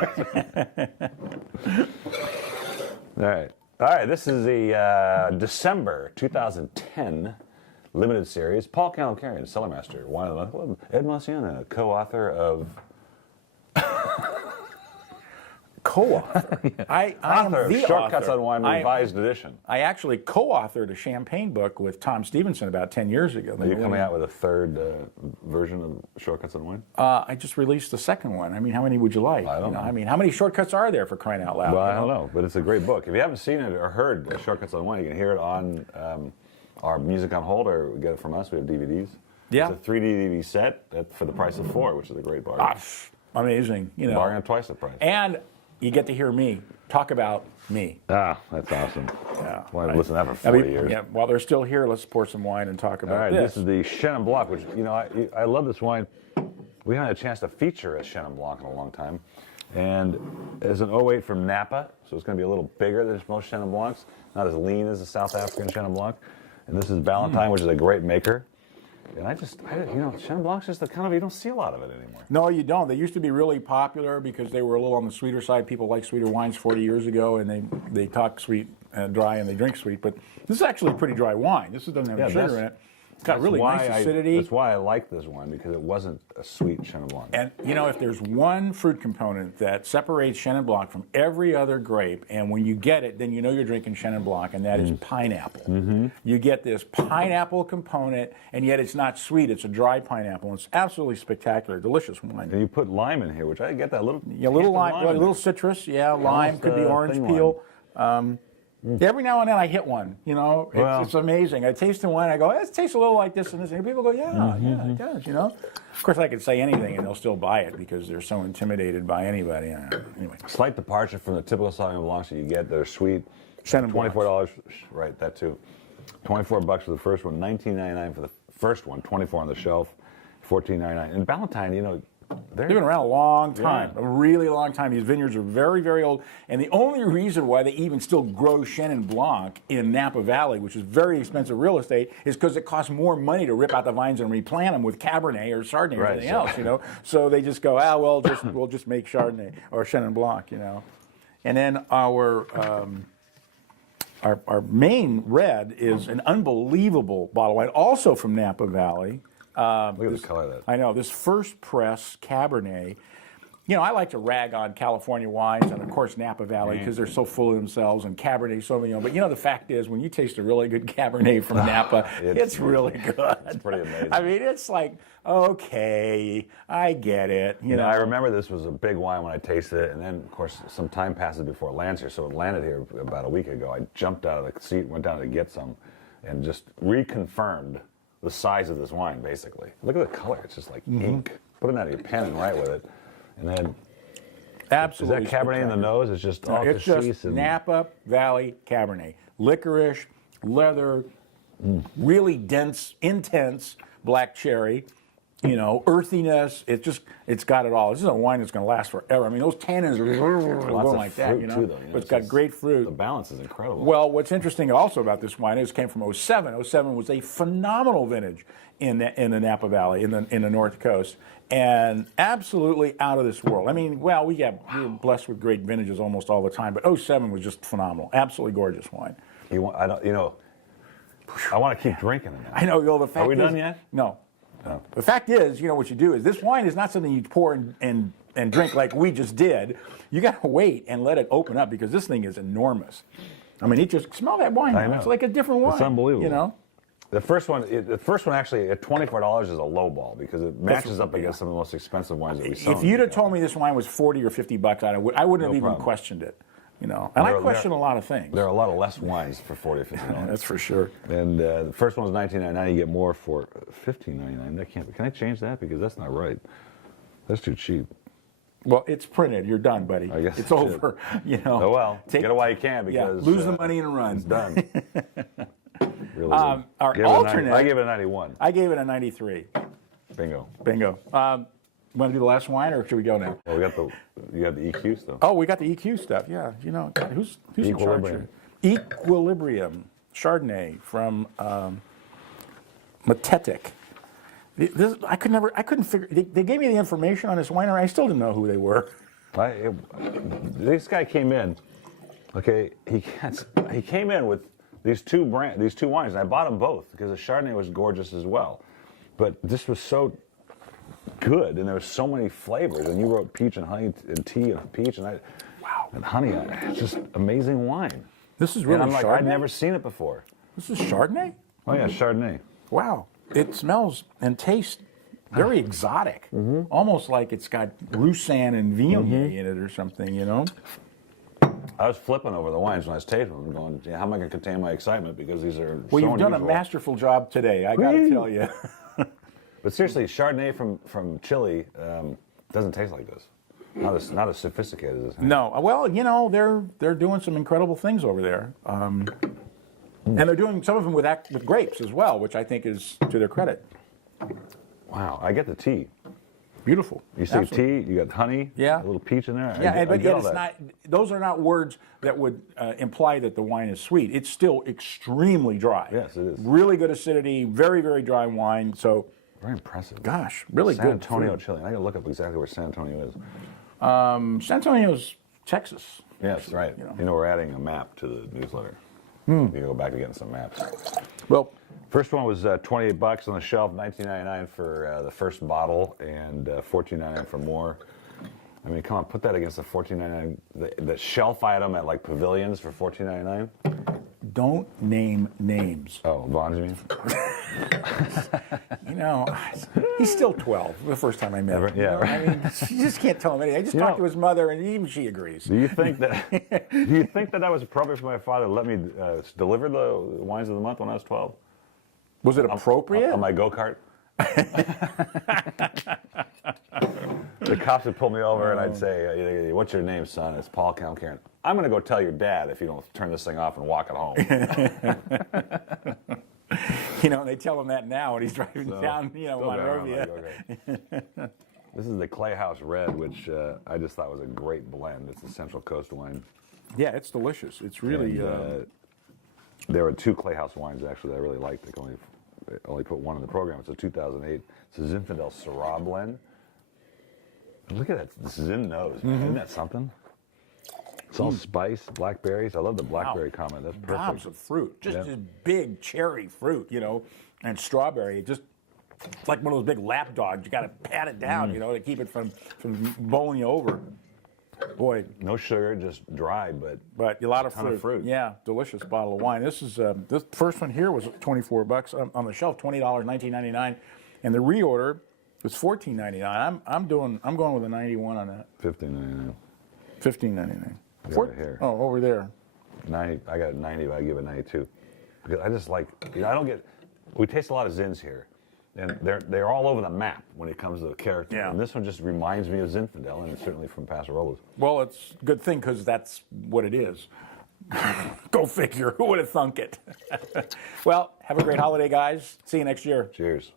All right. This is the December 2010 limited series. Paul Kalemkiarian, Cellar Master, wine of the month. Ed Masciana, co-author of. Co-author. I am the Shortcuts author. on Wine, revised edition. I actually co-authored a champagne book with Tom Stevenson about 10 years ago. Are you coming out with a third version of Shortcuts on Wine? I just released the second one. I mean, how many would you like? I don't know. I mean, how many shortcuts are there, for crying out loud? Well, I don't know, but it's a great book. If you haven't seen it or heard Shortcuts on Wine, you can hear it on our Music on Hold, or get it from us. We have DVDs. Yeah. It's a 3 DVD set for the price of 4, which is a great bargain. Amazing. Bargain at twice the price. And you get to hear me talk about me. That's awesome. Yeah. Well, I've listened to that for 40 years. Yeah, while they're still here, let's pour some wine and talk about All right, this. this is the Chenin Blanc, which, I love this wine. We haven't had a chance to feature a Chenin Blanc in a long time. And it's an 08 from Napa, so it's going to be a little bigger than most Chenin Blancs. Not as lean as the South African Chenin Blanc. And this is Valentine, which is a great maker. And Chenin Blanc's just you don't see a lot of it anymore. No, you don't. They used to be really popular because they were a little on the sweeter side. People liked sweeter wines 40 years ago, and they talk sweet and dry, and they drink sweet. But this is actually a pretty dry wine. This doesn't have any sugar in it. It's got really nice acidity. That's why I like this one, because it wasn't a sweet Chenin Blanc. And, if there's one fruit component that separates Chenin Blanc from every other grape, and when you get it, then you know you're drinking Chenin Blanc, and that is pineapple. Mm-hmm. You get this pineapple component, and yet it's not sweet. It's a dry pineapple. And it's absolutely spectacular. Delicious wine. And you put lime in here, which I get that little... Yeah, a little lime, a little citrus. Yeah, lime, could be orange peel. Every now and then I hit one, it's amazing. I taste the wine, I go, it tastes a little like this and this, and people go, yeah, it does, Of course, I could say anything and they'll still buy it because they're so intimidated by anybody. Anyway. Slight departure from the typical Sauvignon Blancs that you get. They're sweet. $24, right, that too. $24 for the first one, $19.99 for the first one, $24 on the shelf, $14.99. And Valentine, they've been around a long time, a really long time. These vineyards are very, very old. And the only reason why they even still grow Chenin Blanc in Napa Valley, which is very expensive real estate, is because it costs more money to rip out the vines and replant them with Cabernet or Chardonnay or anything else, So they just go, we'll just make Chardonnay or Chenin Blanc, And then our main red is an unbelievable bottle of wine, also from Napa Valley. Look at the color of that. I know, this first press Cabernet. I like to rag on California wines and, of course, Napa Valley because they're so full of themselves, and Cabernet Sauvignon. But, the fact is, when you taste a really good Cabernet from Napa, it's really good. It's pretty amazing. I mean, it's like, okay, I get it. I remember this was a big wine when I tasted it, and then, of course, some time passes before it lands here. So it landed here about a week ago. I jumped out of the seat, went down to get some, and just reconfirmed the size of this wine, basically. Look at the color. It's just like ink. Put it out of your pen and write with it. And then, absolutely. Is that Cabernet in the nose? It's just all it's just Napa Valley Cabernet. Licorice, leather, really dense, intense black cherry, earthiness. It's got it all. This is a wine that's going to last forever. I mean, those tannins are going like that, too, though, But it's got great fruit. The balance is incredible. Well, what's interesting also about this wine is it came from 07. 07 was a phenomenal vintage in the Napa Valley, in the North Coast, and absolutely out of this world. I mean, we're blessed with great vintages almost all the time, but 07 was just phenomenal. Absolutely gorgeous wine. I want to keep drinking it now. I know. The fact Are we done yet? No. The fact is, what you do is this wine is not something you pour and drink like we just did. You got to wait and let it open up because this thing is enormous. I mean, just smell that wine. It's like a different wine. It's unbelievable. The first one actually at $24 is a low ball because it matches up against some of the most expensive wines that we sell. If you'd have told me this wine was $40 or $50, I wouldn't have even questioned it. And I question a lot of things. There are a lot of less wines for $40 or $50. That's for sure. And the first one was $19.99. You get more for $15.99. Can I change that because that's not right? That's too cheap. Well, it's printed. You're done, buddy. I guess it's over. Oh well, get it while you can because lose the money and run. It's done. Really our alternate. I gave it a 91. I gave it a 93. Bingo. Want to do the last wine, or should we go now? Well, you got the EQ stuff. Oh, we got the EQ stuff. Yeah, who's in charge here? Equilibrium Chardonnay from Matetic. I couldn't figure. They gave me the information on this winery. I still didn't know who they were. This guy came in. Okay, he came in with these two wines, and I bought them both because the Chardonnay was gorgeous as well. But this was so good, and there was so many flavors. And you wrote peach and honey and tea and peach, and and honey. It's just amazing wine. This is really and I'm like, Chardonnay? I'd never seen it before. This is Chardonnay? Oh yeah, Chardonnay. Wow. It smells and tastes very exotic. Almost like it's got Roussanne and Viognier in it or something, you know? I was flipping over the wines when I was tasting them, going, "How am I going to contain my excitement?" Because these are Well, so you've done a unusual. masterful job today, I got to tell you. But seriously, Chardonnay from Chile doesn't taste like this. Not as sophisticated as this. No, well, you know, they're doing some incredible things over there. And they're doing some of them with grapes as well, which I think is to their credit. Wow, I get the tea. Beautiful. You see Absolutely. tea, you got honey, Yeah. a little peach in there. Yeah, but get yet all it's that. not. Those are not words that would imply that the wine is sweet. It's still extremely dry. Yes, it is. Really good acidity, very, very dry wine. So, Very impressive. gosh, really San good. Antonio, food. Chile. I got to look up exactly where San Antonio is. San Antonio's Texas. Yes, right. You know, we're adding a map to the newsletter. You go back to getting some maps. Well, First one was $28 on the shelf, $19.99 for the first bottle, and $14.99 for more. I mean, come on, put that against the $14.99, the shelf item at like Pavilions for $14.99. don't name names. Oh, Vaughn, you mean? You know, he's still 12. The first time I met him. Yeah, You know, right. I mean, you just can't tell him anything. I just talked to his mother, and even she agrees. Do you think that was appropriate for my father to let me deliver the wines of the month when I was 12? Was it appropriate? On my go-kart? The cops would pull me over and I'd say, "What's your name, son?" It's Paul Kalemkiarian. "I'm going to go tell your dad if you don't turn this thing off and walk it home." You know, they tell him that now when he's driving down, Still Monrovia. down on my go-kart. This is the Clay House Red, which I just thought was a great blend. It's a Central Coast wine. Yeah, it's delicious. It's really. And, there were two Clay House wines actually that I really liked. They only put one in the program. It's a 2008. It's a Zinfandel Syrah blend. Look at that Zin nose, man. Isn't that something? It's all spice, blackberries. I love the blackberry comment. That's perfect. Gobs of fruit, just this big cherry fruit, and strawberry. Just like one of those big lap dogs. You got to pat it down, to keep it from bowling you over. Boy, No sugar, just dry, but a lot of ton fruit. of fruit. Yeah, delicious bottle of wine. This is this first one here was $24 on the shelf, $20, $19.99, and the reorder was $14.99. I'm going with a 91 on that. $15.99. $15.99. Over here. Oh, over there. 90. I got 90, but I give it 92. Because I just like, I don't get. We taste a lot of Zins here, and they're all over the map when it comes to the character. Yeah. And this one just reminds me of Zinfandel, and it's certainly from Passarolas. Well, it's a good thing because that's what it is. Go figure. Who would have thunk it? Well, have a great holiday, guys. See you next year. Cheers.